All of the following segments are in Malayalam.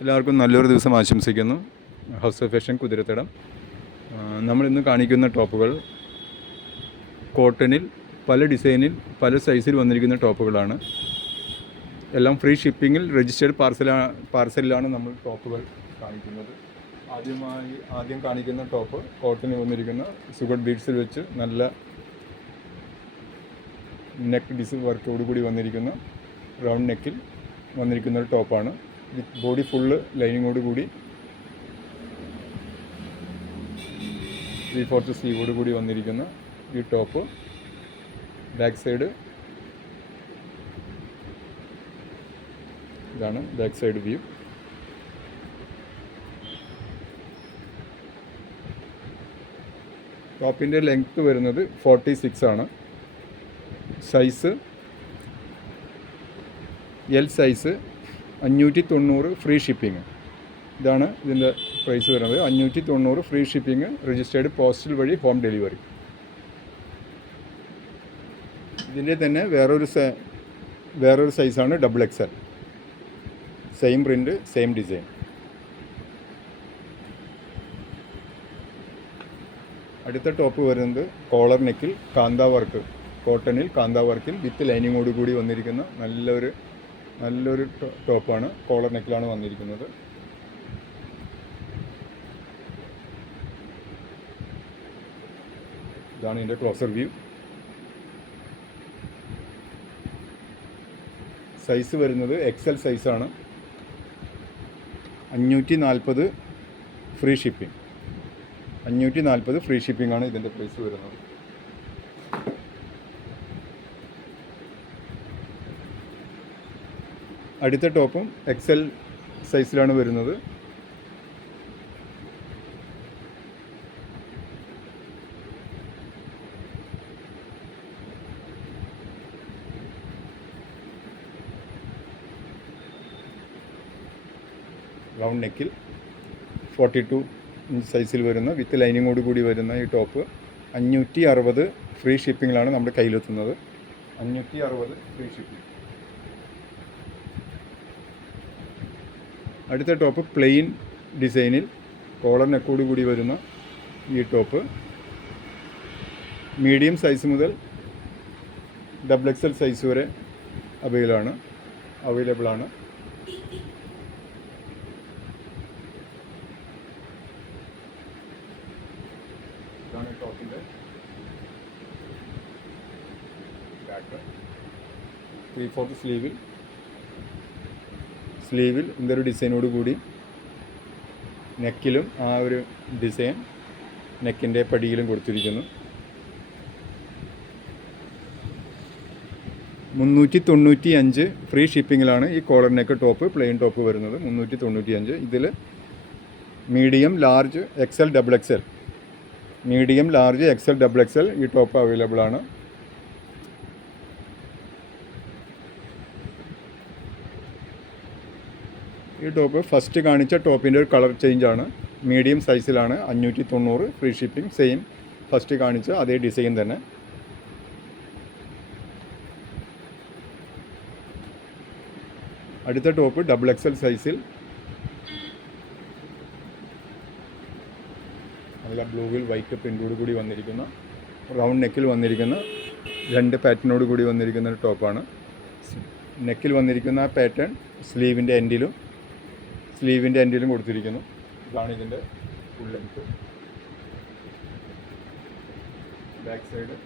എല്ലാവർക്കും നല്ലൊരു ദിവസം ആശംസിക്കുന്നു. House of fashion Kuthirathadam. നമ്മളിന്ന് കാണിക്കുന്ന ടോപ്പുകൾ കോട്ടണിൽ പല ഡിസൈനിൽ പല സൈസിൽ വന്നിരിക്കുന്ന ടോപ്പുകളാണ്. എല്ലാം ഫ്രീ ഷിപ്പിങ്ങിൽ രജിസ്റ്റേർഡ് പാർസലാ പാർസലിലാണ് നമ്മൾ ടോപ്പുകൾ കാണിക്കുന്നത്. ആദ്യമായി ആദ്യം കാണിക്കുന്ന ടോപ്പ് കോട്ടണിൽ വന്നിരിക്കുന്ന സുഗഡ് ബീഡ്സിൽ വെച്ച് നല്ല നെക്ക് ഡിസ് വർക്കോടുകൂടി വന്നിരിക്കുന്ന റൗണ്ട് നെക്കിൽ വന്നിരിക്കുന്ന ഒരു ടോപ്പാണ്. ബോഡി ഫുള്ള് ലൈനിങ്ങോട് കൂടി. ത്രീ ഫോർത്ത് സീവോട് കൂടി വന്നിരിക്കുന്ന. ഈ ടോപ്പ്. ബാക്ക് സൈഡ് ഇതാണ് ബാക്ക് സൈഡ് വ്യൂ ടോപ്പിന്റെ ലെങ്ത്ത് വരുന്നത് ഫോർട്ടി സിക്സ് ആണ്. സൈസ് എൽ സൈസ് അഞ്ഞൂറ്റി തൊണ്ണൂറ് ഫ്രീ ഷിപ്പിംഗ്. ഇതാണ് ഇതിന്റെ പ്രൈസ് വരുന്നത്. അഞ്ഞൂറ്റി തൊണ്ണൂറ് ഫ്രീ ഷിപ്പിംഗ് രജിസ്റ്റേർഡ് പോസ്റ്റൽ വഴി ഹോം ഡെലിവറി ഇതിന്റെ തന്നെ വേറൊരു വേറൊരു സൈസാണ് double X L same print same design അടുത്ത ടോപ്പ് വരുന്നത് കോളർ നെക്കിൽ കാന്താ വർക്ക് കോട്ടണിൽ കാന്താ വർക്കിൽ വിത്ത് ലൈനിങ്ങോട് കൂടി വന്നിരിക്കുന്ന നല്ലൊരു നല്ലൊരു ടോപ്പാണ്. കോളർ നെക്കിലാണ് വന്നിരിക്കുന്നത്. ഇതാണ് ഇതിന്റെ ക്ലോസർ വ്യൂ. സൈസ് വരുന്നത് എക്സൽ സൈസാണ് അഞ്ഞൂറ്റി നാൽപ്പത് ഫ്രീ ഷിപ്പിംഗ്. അഞ്ഞൂറ്റി നാൽപ്പത് ഫ്രീ ഷിപ്പിംഗ് ആണ് ഇതിന്റെ പ്രൈസ് വരുന്നത്. അടുത്ത ടോപ്പും എക്സൽ സൈസിലാണ് വരുന്നത്. റൗണ്ട് നെക്കിൽ ഫോർട്ടി ടു ഇഞ്ച് സൈസിൽ വരുന്ന വിത്ത് ലൈനിങ്ങോട് കൂടി വരുന്ന ഈ ടോപ്പ് അഞ്ഞൂറ്റി അറുപത് ഫ്രീ ഷിപ്പിങ്ങിലാണ് നമ്മുടെ കയ്യിലെത്തുന്നത്. അഞ്ഞൂറ്റി അറുപത് ഫ്രീ ഷിപ്പിംഗ് അടുത്ത ടോപ്പ് പ്ലെയിൻ ഡിസൈനിൽ കോളർ നെക്കോട് കൂടി വരുന്ന ഈ ടോപ്പ്. മീഡിയം സൈസ് മുതൽ ഡബിൾ എക്സൽ സൈസ് വരെ അവൈലബിളാണ് അവൈലബിൾ ആണ്. ഇതാണ് ടോപ്പിന്റെ ബാക്ക് ത്രീ ഫോർത്ത് സ്ലീവിൽ സ്ലീവിൽ എന്തൊരു ഡിസൈനോട് കൂടി നെക്കിലും ആ ഒരു ഡിസൈൻ നെക്കിന്റെ പടിയിലും കൊടുത്തിരിക്കുന്നു. മുന്നൂറ്റി തൊണ്ണൂറ്റി അഞ്ച് ഫ്രീ ഷിപ്പിങ്ങിലാണ് ഈ collar neck top plain top വരുന്നത്. മുന്നൂറ്റി തൊണ്ണൂറ്റി അഞ്ച് ഇതിൽ medium large XL double XL medium large XL double XL ഈ ടോപ്പ് അവൈലബിൾ ആണ് ഈ ടോപ്പ് ഫസ്റ്റ് കാണിച്ച ടോപ്പിന്റെ ഒരു കളർ ചേഞ്ച് ആണ് മീഡിയം സൈസിലാണ് അഞ്ഞൂറ്റി തൊണ്ണൂറ് ഫ്രീ ഷിപ്പിംഗ് സെയിം. ഫസ്റ്റ് കാണിച്ച അതേ ഡിസൈൻ തന്നെ. അടുത്ത ടോപ്പ് ഡബിൾ എക്സൽ സൈസിൽ. നല്ല ബ്ലൂവിൽ വൈറ്റ് പ്രിന്റോട് കൂടി വന്നിരിക്കുന്ന റൗണ്ട് നെക്കിൽ വന്നിരിക്കുന്ന രണ്ട് പാറ്റേണോട് കൂടി വന്നിരിക്കുന്ന ഒരു ടോപ്പാണ്. നെക്കിൽ വന്നിരിക്കുന്ന ആ പാറ്റേൺ സ്ലീവിന്റെ എൻഡിലും സ്ലീവിന്റെ എൻഡിലും കൊടുത്തിരിക്കുന്നു. ഇതാണ് ഇതിന്റെ ഫുൾ ലെങ്ത് ബാക്ക് സൈഡ്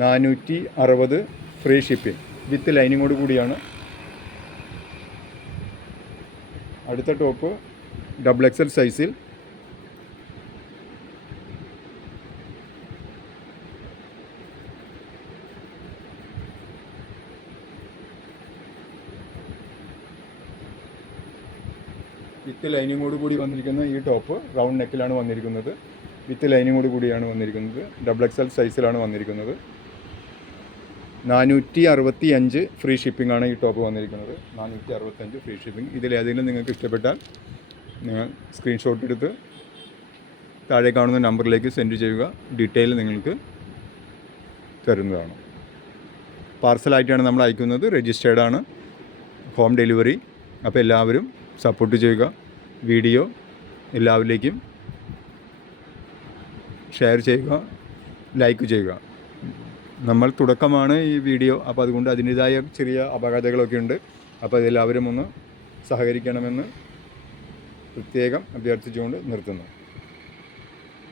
നാനൂറ്റി അറുപത് ഫ്രീ ഷിപ്പിംഗ് വിത്ത് ലൈനിങ്ങോട് കൂടിയാണ്. അടുത്ത ടോപ്പ് ഡബിൾ എക്സൽ സൈസിൽ വിത്ത് ലൈനിങ്ങോട് കൂടി വന്നിരിക്കുന്ന ഈ ടോപ്പ് റൗണ്ട് നെക്കിലാണ് വന്നിരിക്കുന്നത്. വിത്ത് ലൈനിങ്ങോട് കൂടിയാണ് വന്നിരിക്കുന്നത്. ഡബിൾ എക്സൽ സൈസിലാണ് വന്നിരിക്കുന്നത്. നാനൂറ്റി അറുപത്തി അഞ്ച് ഫ്രീ ഷിപ്പിംഗ് ആണ് ഈ ടോപ്പ് വന്നിരിക്കുന്നത്. നാനൂറ്റി അറുപത്തഞ്ച് ഫ്രീ ഷിപ്പിംഗ് ഇതിലേതെങ്കിലും നിങ്ങൾക്ക് ഇഷ്ടപ്പെട്ടാൽ നിങ്ങൾ സ്ക്രീൻഷോട്ട് എടുത്ത് താഴെ കാണുന്ന നമ്പറിലേക്ക് സെൻഡ് ചെയ്യുക. ഡീറ്റെയിൽ നിങ്ങൾക്ക് തരുന്നതാണ്. പാർസലായിട്ടാണ് നമ്മൾ അയക്കുന്നത്. രജിസ്റ്റേർഡാണ് ഹോം ഡെലിവറി അപ്പോൾ എല്ലാവരും സപ്പോർട്ട് ചെയ്യുക. വീഡിയോ എല്ലാവരിലേക്കും ഷെയർ ചെയ്യുക. ലൈക്ക് ചെയ്യുക. നമ്മൾ തുടക്കമാണ് ഈ വീഡിയോ. അപ്പോൾ അതുകൊണ്ട് അതിന്റെതായ ചെറിയ അപകടങ്ങളൊക്കെ ഉണ്ട്. അപ്പോൾ അതെല്ലാവരും ഒന്ന് സഹകരിക്കണമെന്ന് പ്രത്യേകം അഭ്യർത്ഥിച്ചുകൊണ്ട് നിർത്തുന്നു.